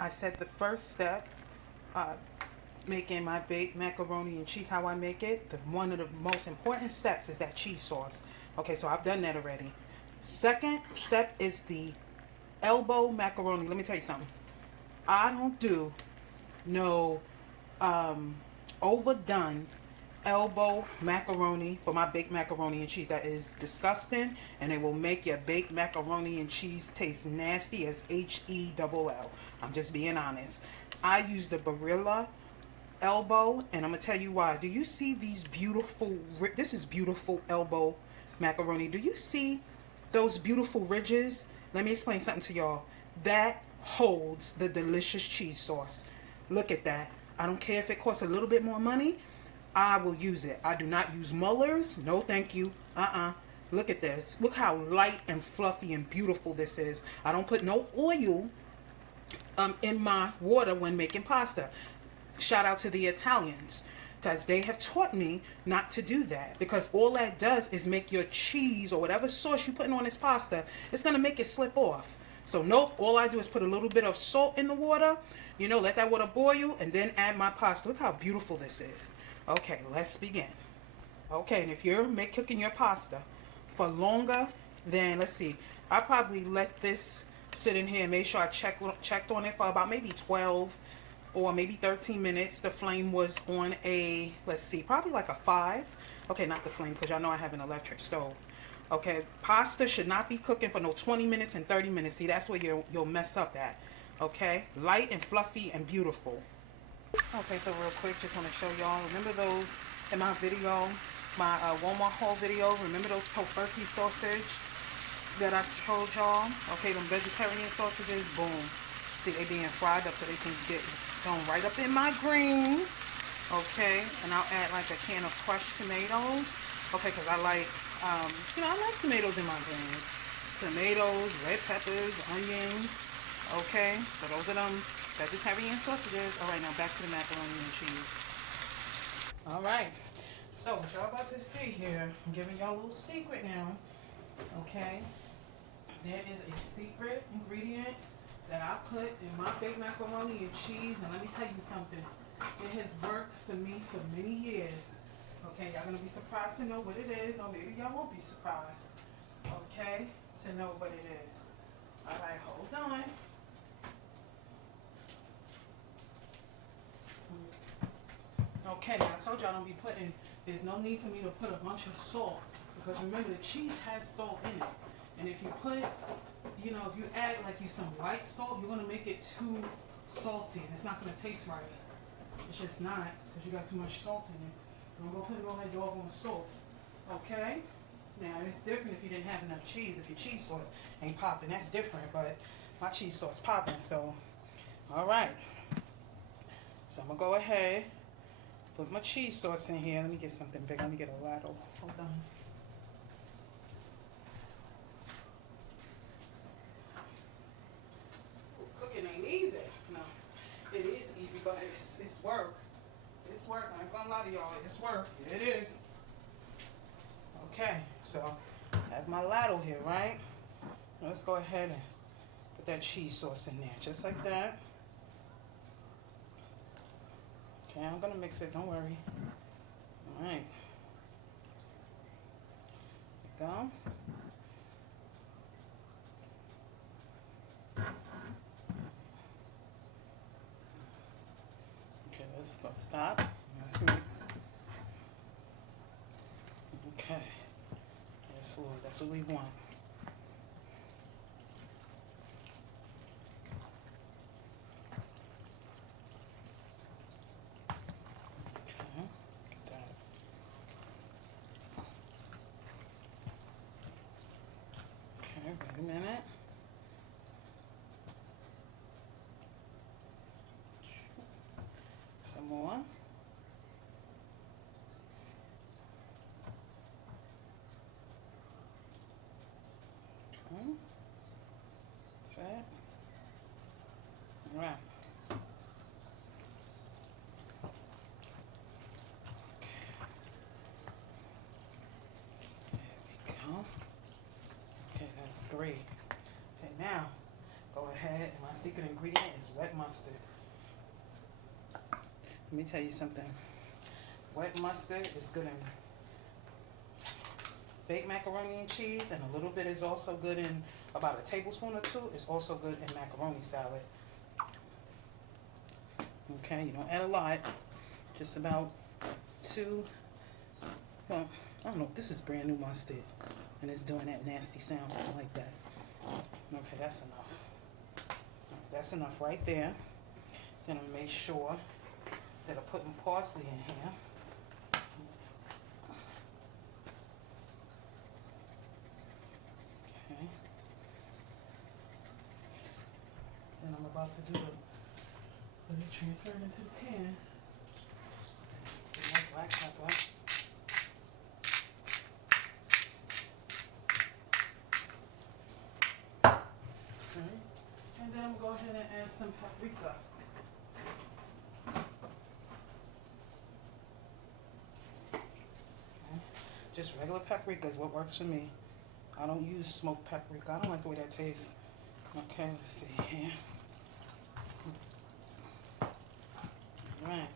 I said the first step, making my baked macaroni and cheese, how I make it, one of the most important steps is that cheese sauce. Okay, so I've done that already. Second step is the elbow macaroni. Let me tell you something. I don't do no overdone elbow macaroni for my baked macaroni and cheese. That is disgusting, and it will make your baked macaroni and cheese taste nasty as HELL. I'm just being honest. I use the Barilla elbow, and I'm gonna tell you why. Do you see these beautiful, this is beautiful elbow macaroni. Do you see those beautiful ridges? Let me explain something to y'all. That holds the delicious cheese sauce. Look at that. I don't care if it costs a little bit more money, I will use it. I do not use Mullers. No, thank you. Look at this. Look how light and fluffy and beautiful this is. I don't put no oil in my water when making pasta. Shout out to the Italians, because they have taught me not to do that, because all that does is make your cheese or whatever sauce you're putting on this pasta, it's going to make it slip off. So nope, all I do is put a little bit of salt in the water, you know, let that water boil, and then add my pasta. Look how beautiful this is. Okay, let's begin. Okay, and if you're cooking your pasta for longer than, let's see, I probably let this sit in here and make sure I checked on it for about maybe 12 or maybe 13 minutes. The flame was on a, let's see, probably like a 5. Okay, not the flame, because y'all know I have an electric stove. Okay, pasta should not be cooking for no 20 minutes and 30 minutes. See, that's where you'll mess up at. Okay, light and fluffy and beautiful. Okay, so real quick, just want to show y'all. Remember those in my video, my Walmart haul video? Remember those tofurkey sausage that I showed y'all? Okay, them vegetarian sausages, boom. See, they being fried up so they can get going right up in my greens. Okay, and I'll add like a can of crushed tomatoes. Okay, because I like, you know, I like tomatoes in my greens. Tomatoes, red peppers, onions. Okay, so those are them vegetarian sausages. All right, now back to the macaroni and cheese. All right, so what y'all about to see here, I'm giving y'all a little secret now. Okay, there is a secret ingredient that I put in my baked macaroni and cheese, and let me tell you something. It has worked for me for many years. Okay, y'all gonna be surprised to know what it is, or maybe y'all won't be surprised. Okay, to know what it is. All right, hold on. Okay, I told y'all I don't be putting, there's no need for me to put a bunch of salt, because remember the cheese has salt in it. And if you put, you know, if you add like some white salt, you're gonna make it too salty and it's not gonna taste right. It's just not, because you got too much salt in it. Don't go putting all that doggone salt. Okay? Now it's different if you didn't have enough cheese. If your cheese sauce ain't popping, that's different, but my cheese sauce popping, so alright. So I'm gonna go ahead, put my cheese sauce in here. Let me get something big. Let me get a ladle. Hold on. Cooking ain't easy. No, it is easy, but it's work. It's work. I ain't gonna lie to y'all. It's work. It is. Okay, so I have my ladle here, right? Let's go ahead and put that cheese sauce in there, just like that. Okay, I'm gonna mix it, don't worry. All right. There we go. Okay, let's go stop. Let's mix. Okay. Yes, Lord, that's what we want. Wait a minute. Some more. Okay. That's it. All right. There we go. Okay, that's great. Okay, now go ahead it. My secret ingredient is wet mustard. Let me tell you something. Wet mustard is good in baked macaroni and cheese, and a little bit is also good in, about a tablespoon or two is also good in macaroni salad. Okay, you don't add a lot, just about 2. Well, I don't know, this is brand new mustard and it's doing that nasty sound like that. Okay, that's enough. That's enough right there. Then I'll make sure that I'm putting parsley in here. Okay. Then I'm about to do it. Let it transfer it into the pan. Okay. Black pepper. And then I'm going to go ahead and add some paprika. Okay. Just regular paprika is what works for me. I don't use smoked paprika. I don't like the way that tastes. Okay, let's see here. Alright.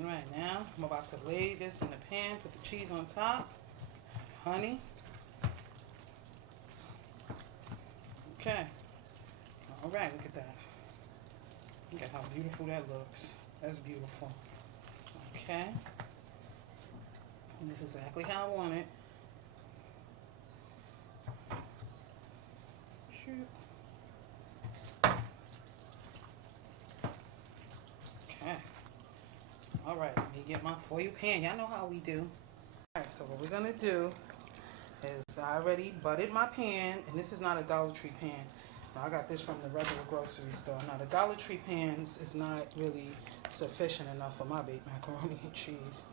Alright, now I'm about to lay this in the pan, put the cheese on top. Honey. Okay. Alright, look at that. Look at how beautiful that looks. That's beautiful. Okay. And this is exactly how I want it. Shoot. Okay. Alright, let me get my foil pan. Y'all know how we do. Alright, so what we're gonna do is I already buttered my pan, and this is not a Dollar Tree pan. Now, I got this from the regular grocery store. Now the Dollar Tree pans is not really sufficient enough for my baked macaroni and cheese.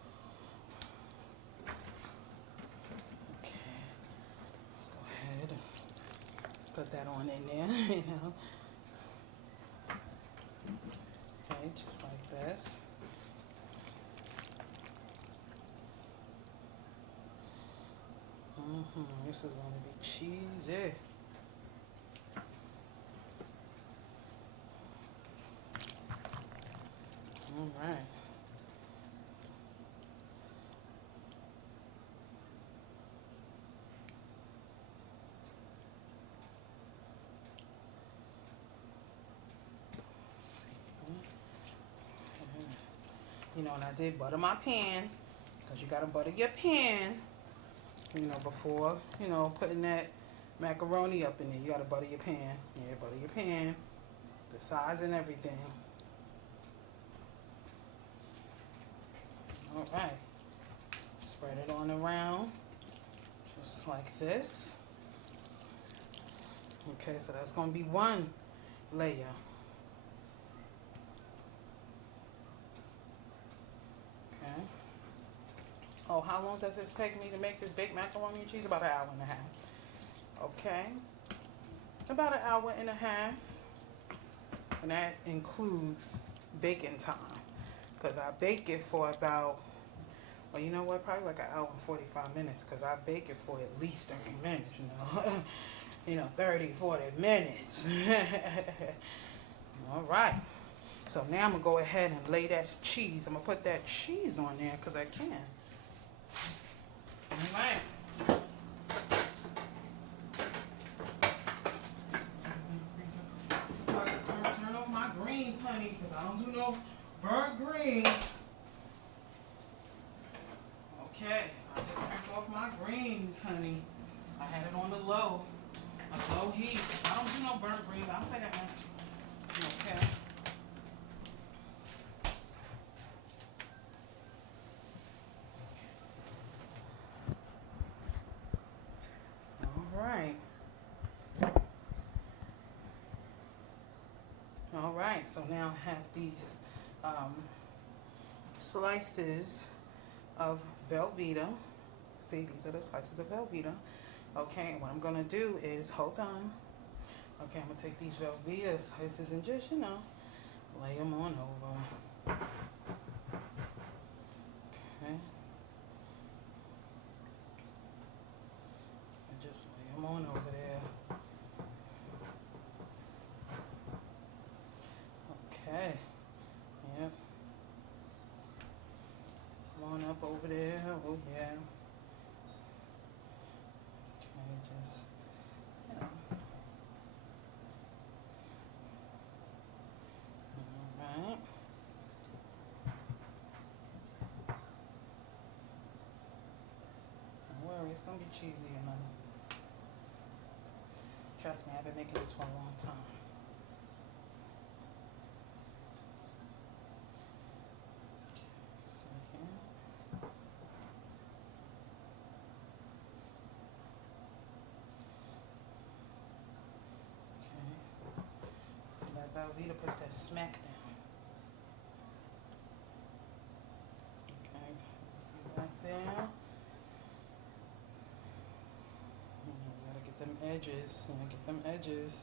Okay, let's go ahead and put that on in there, you know. Okay, just like this. This is going to be cheesy. All right. You know, and I did butter my pan, because you got to butter your pan. You know, before, you know, putting that macaroni up in there, you gotta butter your pan. Yeah, butter your pan, the size and everything. All right, spread it on around, just like this. Okay, so that's gonna be one layer. Okay. Oh, how long does this take me to make this baked macaroni and cheese? About an hour and a half. Okay. About an hour and a half. And that includes baking time. Because I bake it for about, well, you know what? Probably like an hour and 45 minutes. Because I bake it for at least 30 minutes, you know. You know, 30, 40 minutes. All right. So now I'm going to go ahead and lay that cheese. I'm going to put that cheese on there because I can. All right. Turn off my greens, honey, because I don't do no burnt greens. Okay, so I just turned off my greens, honey. I had it on a low heat. I don't do no burnt greens. I don't think that mess. Okay. All right, so now I have these slices of Velveeta. See, these are the slices of Velveeta. Okay, and what I'm gonna do is, hold on. Okay, I'm gonna take these Velveeta slices and just, you know, lay them on over. Okay. just lay them on over there. Okay. Yep. Come on up over there. Oh yeah. Okay, just Alright. Don't worry, it's gonna be cheesy enough. Trust me, I've been making this for a long time. Velveeta puts that smack down. Okay, back there. You gotta get them edges. You gotta get them edges.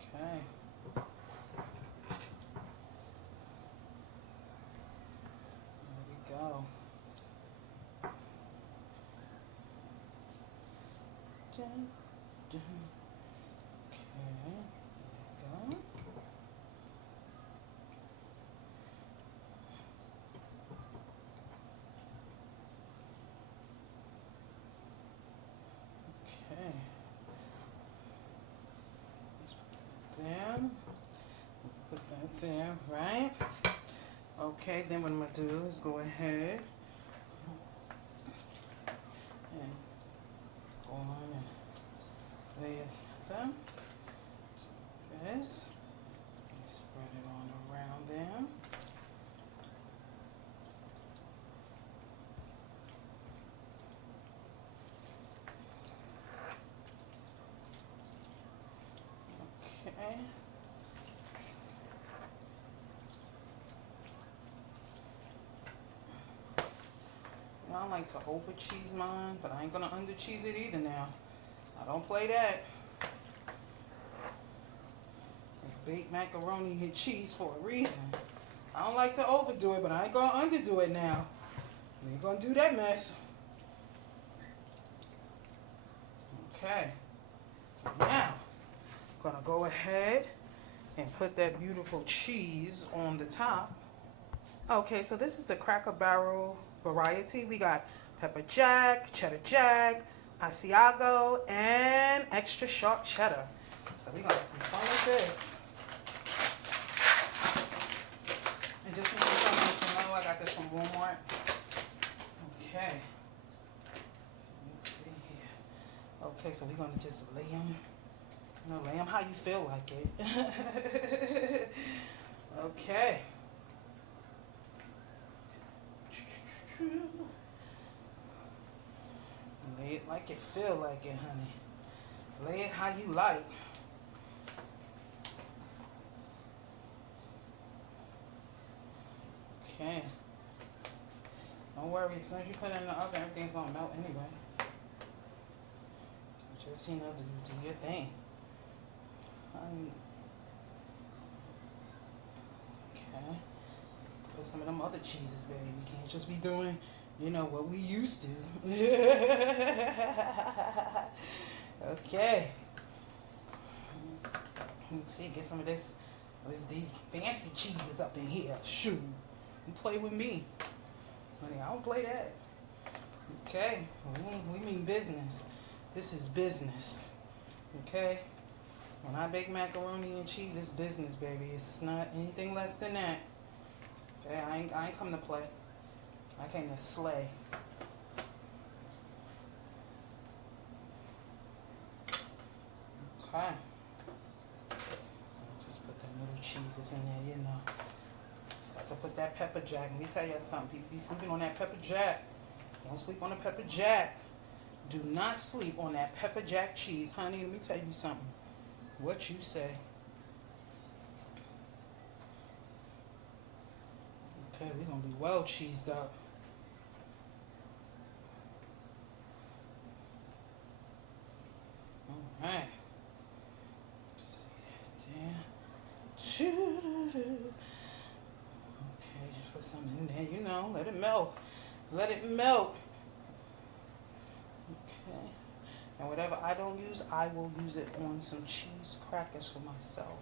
Okay. There we go. Dun, dun. Okay, there you go. Okay. Let's put that there. Put that there, right? Okay, then what I'm gonna do is go ahead and go on and lay it down. This. Spread it on around there. Okay. I like to over cheese mine, but I ain't gonna under cheese it either now. I don't play that. It's baked macaroni and cheese for a reason. I don't like to overdo it, but I ain't gonna underdo it now. I ain't gonna do that mess. Okay. So now, I'm gonna go ahead and put that beautiful cheese on the top. Okay, so this is the Cracker Barrel variety. We got pepper jack, cheddar jack, asiago, and extra sharp cheddar. So we're gonna have some fun with this. And just in case I want to know, I got this from Walmart. Okay. Let's see here. Okay, so we're gonna just lay them. You know, lay them how you feel like it. Okay. Lay it like it feel like it, honey. Lay it how you like. Okay. Don't worry, as soon as you put it in the oven, everything's gonna melt anyway. So just, you know, do your thing. Okay. Put some of them other cheeses there. We can't just be doing, you know, what we used to. Okay. Let's see, get some of this. There's these fancy cheeses up in here. Shoot. You play with me. Honey, I don't play that. Okay. We mean business. This is business. Okay? When I bake macaroni and cheese, it's business, baby. It's not anything less than that. Okay? I ain't come to play. I came to slay. Okay. Just put the little cheeses in there, you know. Got to put that pepper jack. Let me tell you something. People be sleeping on that pepper jack. Don't sleep on the pepper jack. Do not sleep on that pepper jack cheese. Honey, let me tell you something. What you say. Okay, we're going to be well cheesed up. All right. See that there. Okay, just put some in there, you know, let it melt. Let it melt. Okay. And whatever I don't use, I will use it on some cheese crackers for myself.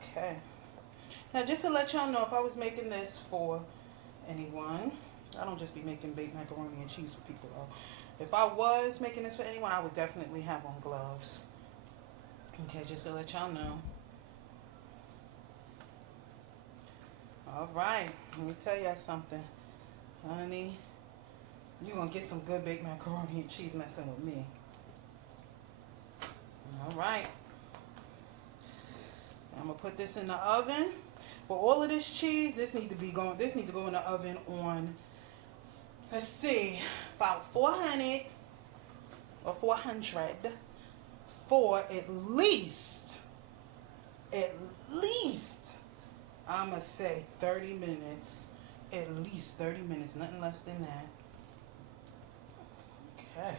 Okay. Now, just to let y'all know, if I was making this for anyone, I don't just be making baked macaroni and cheese for people though. If I was making this for anyone, I would definitely have on gloves. Okay, just to let y'all know. All right, let me tell y'all something, honey. You're gonna get some good baked macaroni and cheese messing with me. All right. I'm gonna put this in the oven. But all of this cheese, this need to go in the oven on, let's see, about 400 or 400 for at least, I'ma say 30 minutes. At least 30 minutes, nothing less than that. Okay.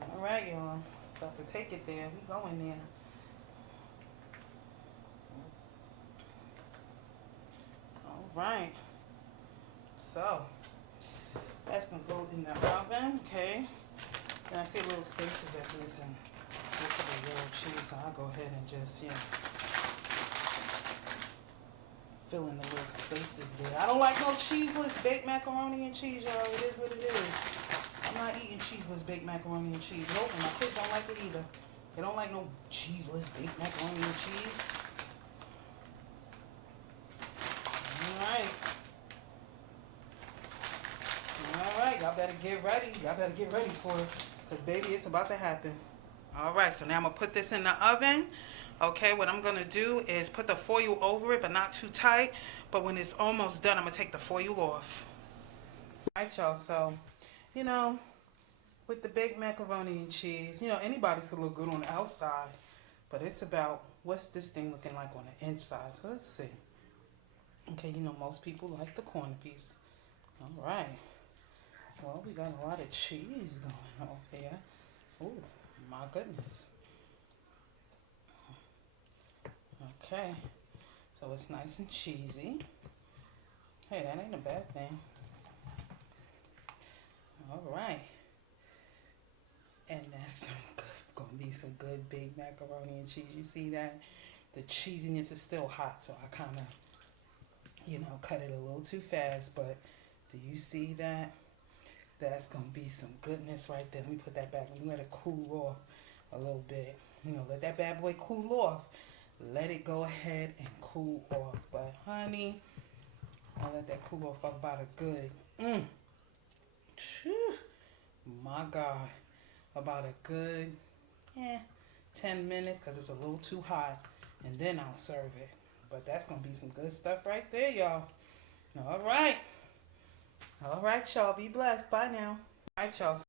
All right, y'all. About to take it there. We going there. All right. So that's gonna go in the oven. Okay. And I see little spaces that's missing. Look at the little cheese, so I'll go ahead and just, fill in the little spaces there. I don't like no cheeseless baked macaroni and cheese, y'all. It is what it is. I'm not eating cheeseless baked macaroni and cheese. Nope, and my kids don't like it either. They don't like no cheeseless baked macaroni and cheese. Alright. Alright, y'all better get ready. Y'all better get ready for it. Because, baby, it's about to happen. Alright, so now I'm going to put this in the oven. Okay, what I'm going to do is put the foil over it, but not too tight. But when it's almost done, I'm going to take the foil off. Alright, y'all, so, with the baked macaroni and cheese, anybody's could look good on the outside. But it's about, what's this thing looking like on the inside? So let's see. Okay, most people like the corner piece. Alright. Well, we got a lot of cheese going on here. Oh, my goodness. Okay, so it's nice and cheesy. Hey, that ain't a bad thing. All right, and that's gonna be some good baked macaroni and cheese. You see that? The cheesiness is still hot, so I kind of, cut it a little too fast. But do you see that? That's gonna be some goodness right there. Let me put that back. Let me let it cool off a little bit. Let that bad boy cool off. Let it go ahead and cool off. But honey, I'll let that cool off about a good, my God, about a good, 10 minutes, because it's a little too hot. And then I'll serve it. But that's going to be some good stuff right there, y'all. All right. All right, y'all. Be blessed. Bye now. All right, y'all.